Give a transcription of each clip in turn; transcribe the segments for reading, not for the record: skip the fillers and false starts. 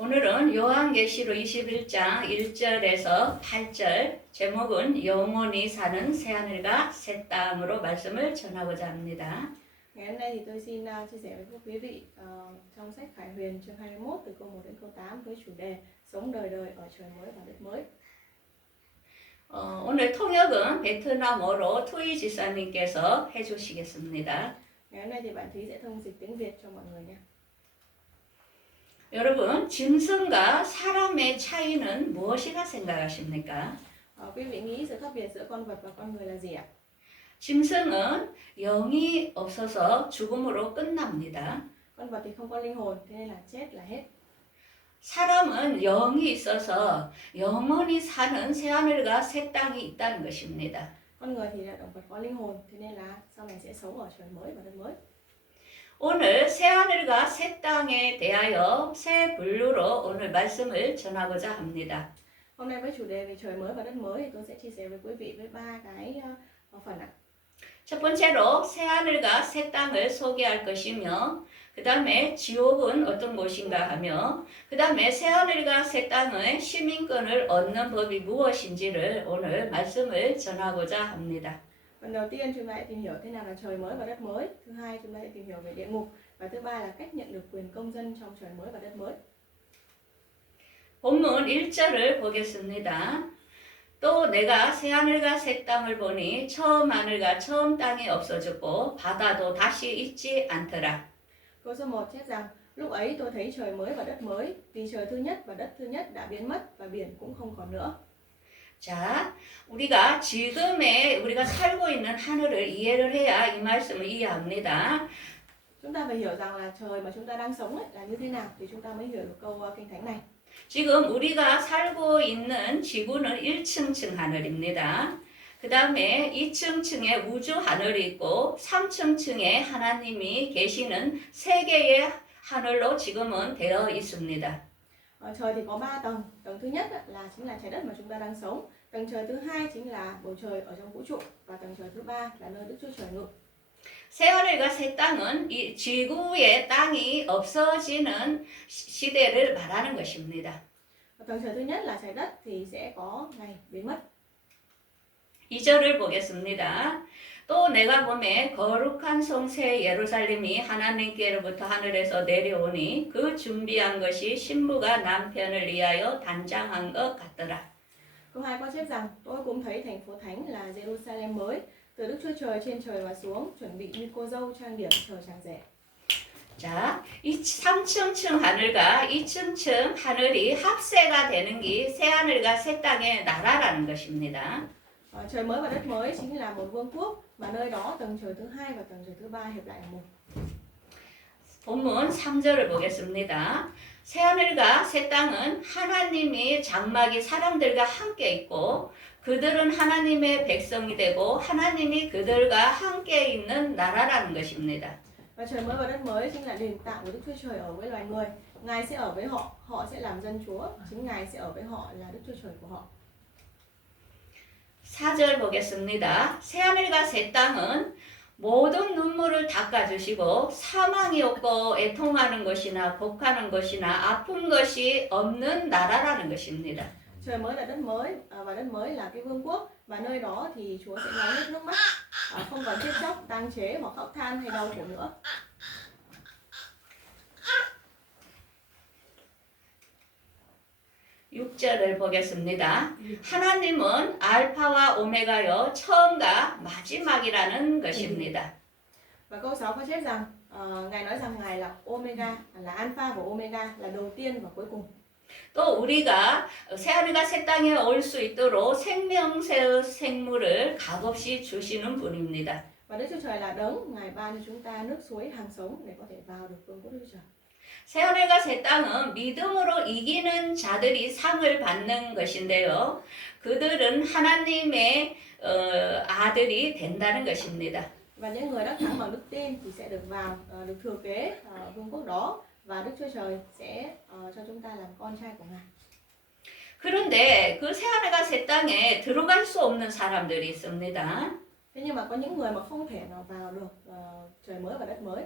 오늘은 요한계시록 21장 1절에서 8절, 제목은 영원히 사는 새하늘과 새 땅으로 말씀을 전하고자 합니다. Ngày hôm nay thì tôi xin chia sẻ với quý vị trong sách Khải Huyền chương 21 từ câu 1 đến câu 8 với chủ đề Sống đời đời ở trời mới và đất mới. 오늘 통역은 베트남어로 투이 지사님께서 해주시겠습니다. Ngày hôm nay thì bạn Thúy sẽ thông dịch tiếng Việt cho mọi người nhé. 여러분, 짐승과 사람의 차이는 무엇이라 생각하십니까? Quý vị nghĩ sự khác biệt giữa con vật và con người là gì ạ? 짐승은 영이 없어서 죽음으로 끝납니다. Con vật thì không có linh hồn, thế nên là chết là hết. 사람은 영이 있어서 영원히 사는 새하늘과 새 땅이 있다는 것입니다. Con người thì là động vật có linh hồn, thế nên là sau này sẽ sống ở trời mới và đất mới. 오늘 새하늘과 새 땅에 대하여 새 분류로 오늘 말씀을 전하고자 합니다. Hôm nay với chủ đề về trời mới và đất mới thì tôi sẽ chia sẻ với quý vị với ba cái phần ạ. 첫 번째로 새하늘과 새 땅을 소개할 것이며 그 다음에 지옥은 어떤 곳인가 하며 그 다음에 새하늘과 새 땅의 시민권을 얻는 법이 무엇인지를 오늘 말씀을 전하고자 합니다. Phần đầu tiên chúng ta hãy tìm hiểu thế nào là trời mới và đất mới. Thứ hai chúng ta hãy tìm hiểu về địa ngục. Và thứ ba là cách nhận được quyền công dân trong trời mới và đất mới. 본문 1절을 보겠습니다. 또 내가 새하늘과 새 땅을 보니 처음 하늘과 처음 땅이 없어졌고 바다도 다시 있지 않더라. Câu số 1 chép rằng lúc ấy tôi thấy trời mới và đất mới, vì trời thứ nhất và đất thứ nhất đã biến mất và biển cũng không còn nữa. 자, 우리가 우리가 살고 있는 하늘을 이해를 해야 이 말씀을 이해합니다. Chúng ta phải hiểu rằng là trời mà chúng ta đang sống là như thế nào thì chúng ta mới hiểu được câu kinh thánh này. 지금 우리가 살고 있는 지구는 1층층 하늘입니다. 그 다음에 2층층에 우주 하늘이 있고 3층층에 하나님이 계시는 세 개의 하늘로 지금은 되어 있습니다. Trời thì có 3 tầng. Tầng thứ nhất chính là trái đất mà chúng ta đang sống. Tầng trời thứ hai chính là bầu trời ở trong vũ trụ. Và tầng trời thứ ba là nơi Đức Chúa Trời ngự. 새하늘과 새 땅은 이 지구의 땅이 없어지는 시대를 말하는 것입니다. Tầng trời thứ nhất là trái đất thì sẽ có ngày biến mất. 2절을 보겠습니다. 또 내가 보매 거룩한 성새 예루살렘이 하나님께로부터 하늘에서 내려오니 그 준비한 것이 신부가 남편을 위하여 단장한 것 같더라. Câu 2 có chép rằng tôi cũng thấy thành phố thánh là Jerusalem mới từ Đức Chúa Trời trên trời mà xuống, chuẩn bị như cô dâu trang điểm chờ chàng rể. 자, 이 3층층 하늘과 2층층 하늘이 합세가 되는 게 새하늘과 새 땅의 나라라는 것입니다. Trời mới và đất mới chính là một vương quốc mà nơi đó tầng trời thứ hai và tầng trời thứ ba hiệp lại là một. 본문 3절을 보겠습니다. 새하늘과 새 땅은 하나님이 장막이 사람들과 함께 있고 그들은 하나님의 백성이 되고 하나님이 그들과 함께 있는 나라라는 것입니다. Và trời mới và đất mới chính là nền tảng của Đức Chúa Trời ở với loài người. Ngài sẽ ở với họ, họ sẽ làm dân Chúa, chính Ngài sẽ ở với họ là Đức Chúa Trời của họ. 4절 보겠습니다. 새하늘과 새 땅은 모든 눈물을 닦아주시고 사망이 없고 애통하는 것이나 복하는 것이나 아픈 것이 없는 나라라는 것입니다. Trời mới là đất mới và đất mới là cái vương quốc và nơi đó thì Chúa sẽ lau hết nước mắt, không còn chết chóc, tang chế hoặc khóc than hay đau khổ nữa. 6절을 보겠습니다. 하나님은 알파와 오메가요 처음과 마지막이라는 것입니다. Và câu 6 có chép rằng Ngài nói rằng Ngài là Omega, là Alpha và Omega, là đầu tiên và cuối cùng. 또 우리가 새하늘과 새 땅에 올 수 있도록 생명새 생물을 값없이 주시는 분입니다. Và Đức Chúa Trời là đấng, Ngài ban cho chúng ta nước suối hàng sống để có thể vào được vương quốc Đức Chúa Trời. 새하늘과 새 땅은 믿음으로 이기는 자들이 상을 받는 것인데요. 그들은 하나님의 아들이 된다는 것입니다. Và những người đắc thắng bằng đức tin thì sẽ được vào, được thừa kế vương quốc đó và Đức Chúa Trời sẽ cho chúng ta làm con trai của Ngài. 그런데 그 새하늘과 새 땅에 들어갈 수 없는 사람들이 있습니다. Thế nhưng mà có những người mà không thể nào vào được trời mới và đất mới.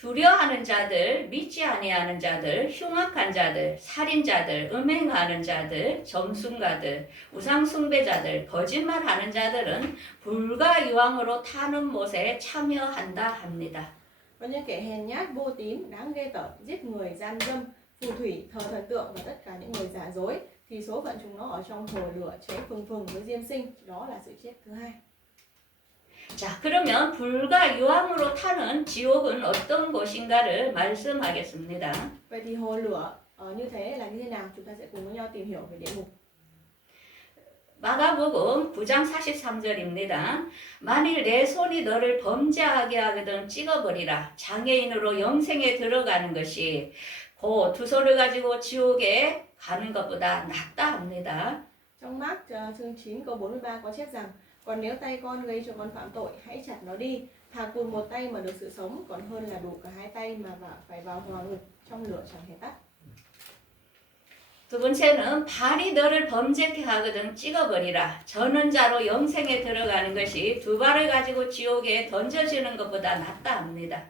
두려워하는 자들, 믿지 아니하는 자들, 흉악한 자들, 살인자들, 음행하는 자들, 점순가들, 우상숭배자들, 거짓말하는 자들은 불과 이왕으로 타는 못에 참여한다 합니다. Và những kẻ hèn nhát, vô tín, đáng ghê tởm, giết người, gian dâm, phù thủy, thờ thần tượng và tất cả những người giả dối, thì số phận chúng nó ở trong hồ lửa cháy phừng phừng với diêm sinh, đó là sự chết thứ hai. 자, 그러면 불과 유황으로 타는 지옥은 어떤 곳인가를 말씀하겠습니다. Vậy thì hồ lửa như thế là như thế nào? Chúng ta sẽ cùng với nhau tìm hiểu về địa ngục. 마가복음 9장 43절입니다. 만일 내 손이 너를 범죄하게 하거든 찍어버리라. 장애인으로 영생에 들어가는 것이 그 두 손을 가지고 지옥에 가는 것보다 낫다 합니다. Trong Mác chương 9 câu 43 có chép rằng: còn nếu tay con gây cho con phạm tội, hãy chặt nó đi. Thà cụt một tay mà được sự sống, còn hơn là đủ cả hai tay mà phải vào hỏa ngục trong lửa chẳng hề tắt. 두 번째는 발이 너를 범죄케 하거든 찍어버리라. 저는 자로 영생에 들어가는 것이 두 발을 가지고 지옥에 던져지는 것보다 낫다 합니다.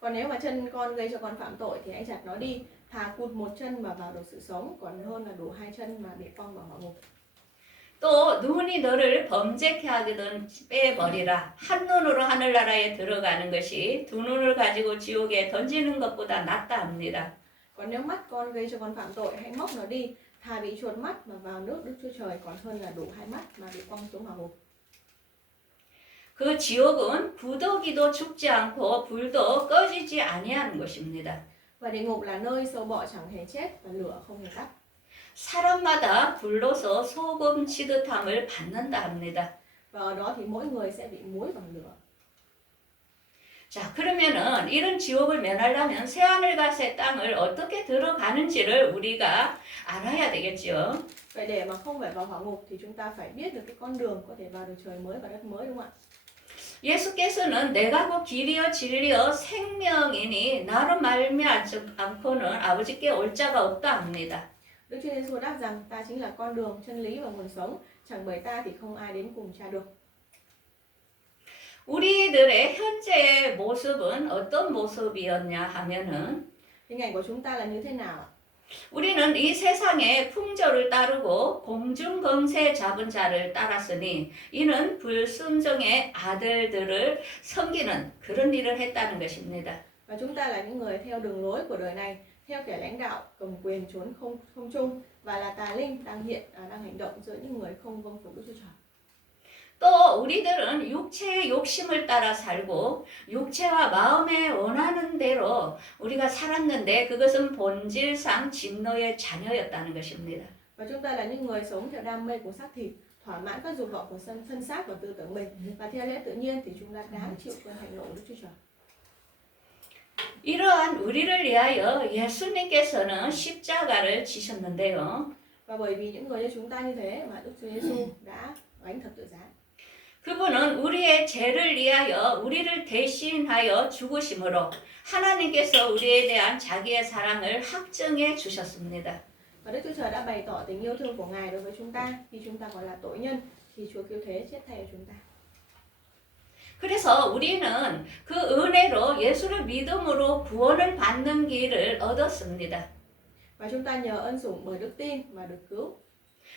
Còn nếu mà chân con gây cho con phạm tội thì hãy chặt nó đi. Thà cụt một chân mà vào được sự sống, còn hơn là đủ hai chân mà bị quăng vào hỏa ngục. 또 눈이 너를 범죄케 하거든 빼버리라. 한 눈으로 하늘나라에 들어가는 것이 두 눈을 가지고 지옥에 던지는 것보다 낫다 합니다. Còn nếu mắt con gây cho con phạm tội, hãy móc nó đi. Thà bị chuột mắt mà vào nước Đức Chúa Trời, còn hơn là đủ hai mắt mà bị quăng xuống hỏa ngục. 그 지옥은 구더기도 죽지 않고 불도 꺼지지 아니하는 것입니다. Và địa ngục là nơi sâu bọ chẳng hề chết và lửa không hề tắt. 사람마다 불로서 소금 치듯함을 받는다 합니다. Và ở đó thì mỗi người sẽ bị muối bằng lửa. 자, 그러면은 이런 지옥을 면하려면 새하늘과 새 땅을 어떻게 들어가는지를 우리가 알아야 되겠죠. Vậy để mà không phải vào hỏa ngục thì chúng ta phải biết được cái con đường có thể vào được trời mới và đất mới, đúng không ạ? 예수께서는 내가 곧 길이요 진리요 생명이니 나로 말미암지 않고는 아버지께 올 자가 없다 합니다. Đức Chúa Giêsu đáp rằng: ta chính là con đường, chân lý và nguồn sống, chẳng bởi ta thì không ai đến cùng Cha được. 우리들의 현재의 모습은 어떤 모습이었냐 하면은 Hình ảnh của chúng ta là như thế nào ạ? 우리는 이 세상의 풍조를 따르고 공중검세 잡은 자를 따랐으니 이는 불순종의 아들들을 섬기는 그런 일을 했다는 것입니다. Và chúng ta là những người theo đường lối của đời này, theo kẻ lãnh đạo cầm quyền trốn không trung và là tà linh đang hành động giữa những người không vâng phục Đức Chúa Trời. 또 우리들은 육체의 욕심을 따라 살고 육체와 마음에 원하는 대로 우리가 살았는데 그것은 본질상 진노의 자녀였다는 것입니다. Và chúng ta là những người sống theo đam mê của xác thịt, thỏa mãn các dục vọng của thân xác và tư tưởng mình, và theo lẽ tự nhiên thì chúng ta đáng chịu cơn thạnh nộ của Đức Chúa Trời. 이러한 우리를 위하여 예수님께서는 십자가를 지셨는데요. Và bởi vì những người như chúng ta như thế mà Đức Chúa Giêsu đã gánh thập tự giá. 그분은 우리의 죄를 위하여 우리를 대신하여 죽으심으로 하나님께서 우리에 대한 자기의 사랑을 확증해 주셨습니다. Và Đức Chúa Trời đã bày tỏ tình yêu thương của Ngài đối với chúng ta. Khi chúng ta còn là tội nhân thì Chúa cứu thế chết thay cho chúng ta. 그래서 우리는 그 은혜로 예수를 믿음으로 구원을 받는 길을 얻었습니다. Và chúng ta nhờ ân sủng bởi đức tin mà được cứu.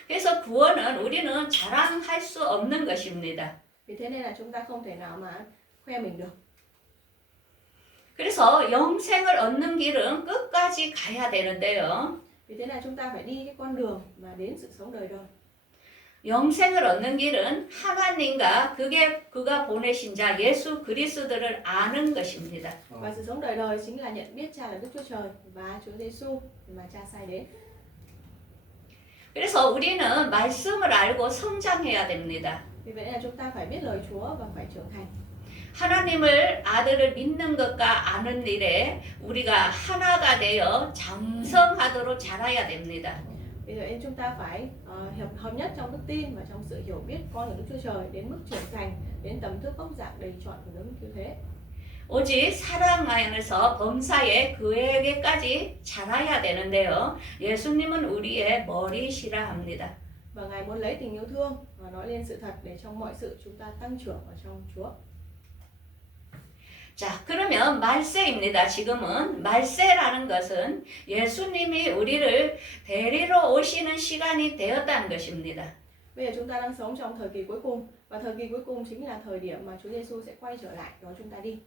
그래서 구원은 우리는 자랑할 수 없는 것입니다. Vì thế nên là chúng ta không thể nào mà khoe mình được. 그래서 영생을 얻는 길은 끝까지 가야 되는데요. Vì thế là chúng ta phải đi cái con đường mà đến sự sống đời đời. 영생을 얻는 길은 하나님과 그가 보내신 자 예수 그리스도를 아는 것입니다. Và sự sống đời đời chính là nhận biết Cha là Đức Chúa Trời và Chúa Giêsu mà Cha sai đến. 그래서 우리는 말씀을 알고 성장해야 됩니다. Vì vậy là chúng ta phải biết lời Chúa và phải trưởng thành. 하나님을 아들을 믿는 것과 아는 일에 우리가 하나가 되어 장성하도록 자라야 됩니다. Vì vậy chúng ta phải hợp nhất trong đức tin và trong sự hiểu biết con của Đức Chúa Trời đến mức trưởng thành, đến tầm thước ốc dạng đầy trọn của đấng cứu thế. 오직 사랑 안에서 범사에 그에게까지 자라야 되는데요. 예수님은 우리의 머리시라 합니다. Và Ngài muốn lấy tình yêu thương và nói lên sự thật để trong mọi sự chúng ta tăng trưởng ở trong Chúa. 자, 그러면 말세입니다. 지금은 말세라는 것은 예수님이 우리를 데리러 오시는 시간이 되었다는 것입니다. Bây giờ chúng ta đang sống trong thời kỳ cuối cùng, và thời kỳ cuối cùng chính là thời điểm mà Chúa Giêsu sẽ quay trở lại đón chúng ta đi.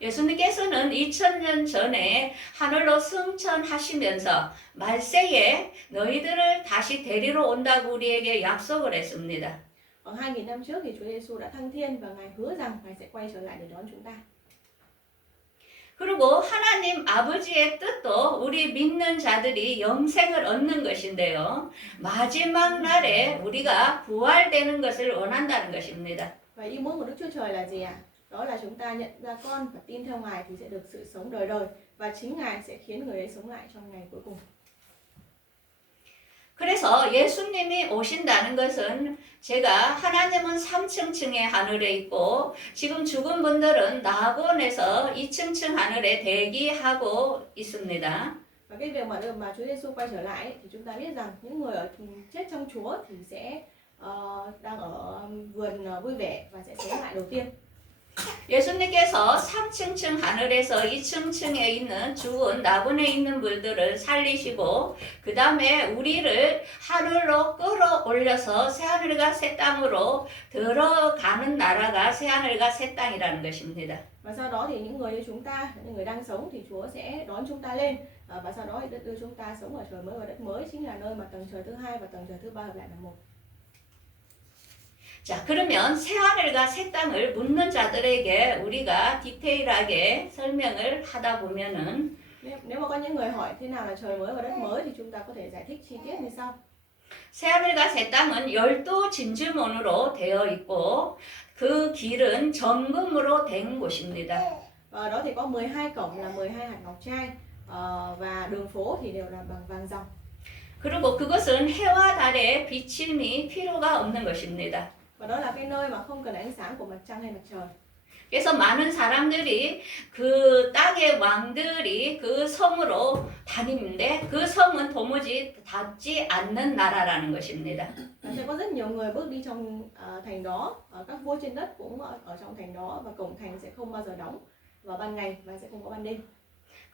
예수님께서는 2000년 전에 하늘로 승천하시면서 말세에 너희들을 다시 데리러 온다고 우리에게 약속을 했습니다. Khoảng 2000 năm trước thì Chúa Giêsu đã thăng thiên và Ngài hứa rằng Ngài sẽ quay trở lại để đón chúng ta. 그리고 하나님 아버지의 뜻도 우리 믿는 자들이 영생을 얻는 것인데요. 마지막 날에 우리가 부활되는 것을 원한다는 것입니다. Và ý muốn của Đức Chúa Trời là gì ạ? Đó là chúng ta nhận ra con và tin theo Ngài thì sẽ được sự sống đời đời, và chính Ngài sẽ khiến người ấy sống lại trong ngày cuối cùng. 그래서 예수님이 오신다는 것은 제가 하나님은 3층층의 하늘에 있고 지금 죽은 분들은 낙원에서 2층층 하늘에 대기하고 있습니다. Và cái việc mà Chúa Giêsu quay trở lại ấy, thì chúng ta biết rằng những người ở chết trong Chúa thì sẽ đang ở vườn vui vẻ và sẽ sống lại đầu tiên. 예수님께서 3층층 하늘에서 2층층에 있는 죽은 낙원에 있는 분들을 살리시고 그 다음에 우리를 하늘로 끌어올려서 새하늘과 새 땅으로 들어가는 나라가 새하늘과 새 땅이라는 것입니다. Và sau đó thì những người như chúng ta, những người đang sống thì Chúa sẽ đón chúng ta lên, và sau đó thì đưa chúng ta sống ở trời mới và đất mới, chính là nơi mà tầng trời thứ hai và tầng trời thứ ba hợp lại là một. 자, 그러면 새하늘과 새 땅을 묻는 자들에게 우리가 디테일하게 설명을 하다 보면은 Nếu mà có những người hỏi thế nào là trời mới và đất mới thì chúng ta có thể giải thích chi tiết như sau. 새하늘과 새 땅은 12 진주문으로 되어 있고 그 길은 정금으로 된 곳입니다. Ở đó thì có 12 cổng là 12 hạt ngọc trai, và đường phố thì đều là bằng vàng ròng. 그리고 그것은 해와 달의 비침이 필요가 없는 것입니다. Và đó là cái nơi mà không cần ánh sáng của mặt trăng hay mặt trời. 그래서 많은 사람들이 그 땅의 왕들이 그 성으로 다니는데 그 성은 도무지 닿지 않는 나라라는 것입니다. Và sẽ có rất nhiều người bước đi trong thành đó, các vua trên đất cũng ở trong thành đó, và cổng thành sẽ không bao giờ đóng vào ban ngày và sẽ không có ban đêm.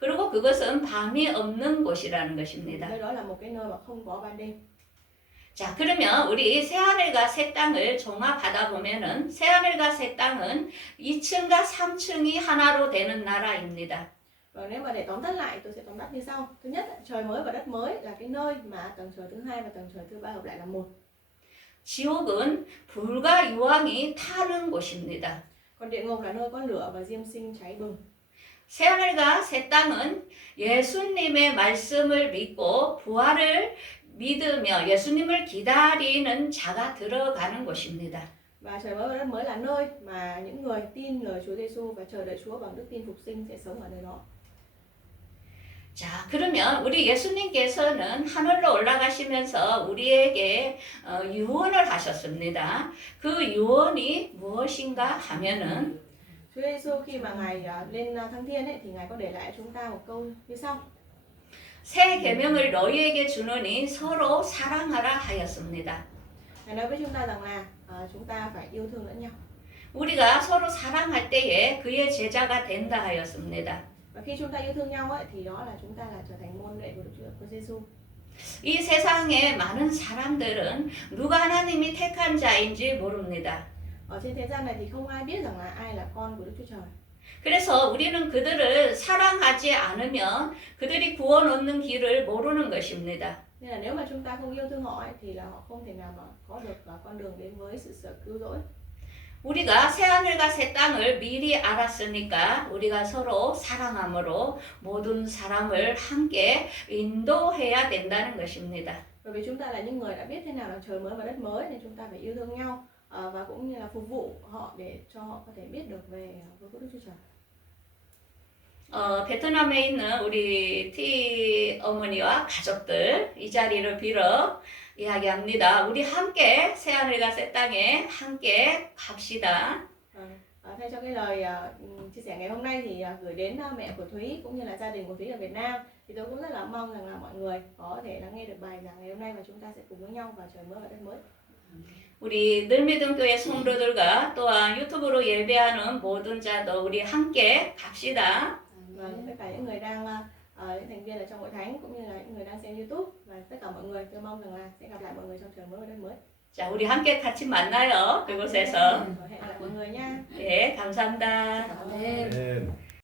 그리고 그것은 밤이 없는 곳이라는 것입니다. Nơi đó là một cái nơi mà không có ban đêm. 자, 그러면 우리 새하늘과 새 땅을 종합하다 보면은 새하늘과 새 땅은 2층과 3층이 하나로 되는 나라입니다. Và nếu mà để tóm tắt lại, tôi sẽ tóm tắt như sau. Thứ nhất, trời mới và đất mới là cái nơi mà tầng trời thứ hai và tầng trời thứ ba hợp lại là một. 지옥은 불과 유황이 타는 곳입니다. Còn địa ngục là nơi có lửa và diêm sinh cháy bừng. 새하늘과 새 땅은 예수님의 말씀을 믿고 부활을 믿으며 예수님을 기다리는 자가 들어가는 곳입니다. Và trời mới và đất mới là nơi mà những người tin lời Chúa Giêsu và chờ đợi Chúa bằng đức tin phục sinh sẽ sống ở nơi đó. 자, 그러면 우리 예수님께서는 하늘로 올라가시면서 우리에게 유언을 하셨습니다. 그 유언이 무엇인가 하면은 Chúa Giêsu khi mà Ngài lên thăng thiên ấy, thì Ngài có để lại chúng ta một câu như sau. 새 계명을 너희에게 주노니 서로 사랑하라 하였습니다. Ngài nói với chúng ta rằng là chúng ta phải yêu thương lẫn nhau. 우리가 서로 사랑할 때에 그의 제자가 된다 하였습니다. Và khi chúng ta yêu thương nhau ấy, thì đó là chúng ta là trở thành môn đệ của Đức Chúa Giêsu. 이 세상의 많은 사람들은 누가 하나님이 택한 자인지 모릅니다. Ở trên thế gian này thì không ai biết rằng là ai là con của Đức Chúa Trời. 그래서 우리는 그들을 사랑하지 않으면 그들이 구원 얻는 길을 모르는 것입니다. Nên là nếu mà chúng ta không yêu thương họ ấy, thì là họ không thể nào mà có được con đường đến với sự cứu rỗi. 우리가 새하늘과 새 땅을 미리 알았으니까 우리가 서로 사랑함으로 모든 사람을 함께 인도해야 된다는 것입니다. Bởi vì chúng ta là những người đã biết thế nào là trời mới và đất mới, nên chúng ta phải yêu thương nhau, và cũng như là phục vụ họ để cho họ có thể biết được về với Đức Chúa Trời. 베트남에 있는 우리 티 어머니와 가족들 이 자리를 빌어 이야기합니다. 우리 함께 새하늘과 새 땅에 함께 갑시다. Thay cho cái lời chia sẻ ngày hôm nay thì gửi đến mẹ của Thúy cũng như là gia đình của Thúy ở Việt Nam, thì tôi cũng rất là mong rằng là mọi người có thể lắng nghe được bài giảng ngày hôm nay và chúng ta sẽ cùng với nhau vào trời mới và đất mới. 우리 늘미등교회 성도들과 또한 유튜브로 예배하는 모든 자도 우리 함께 갑시다. Vâng, tất cả những người đang những thành viên ở trong hội thánh cũng như là những người đang xem YouTube và tất cả mọi người, tôi mong rằng là sẽ gặp lại mọi người trong trường mới ở đất mới. 자, 우리 함께 같이 만나요. 그곳에서. Hẹn gặp lại mọi người nha. 예, 감사합니다. Cảm ơn. 아멘.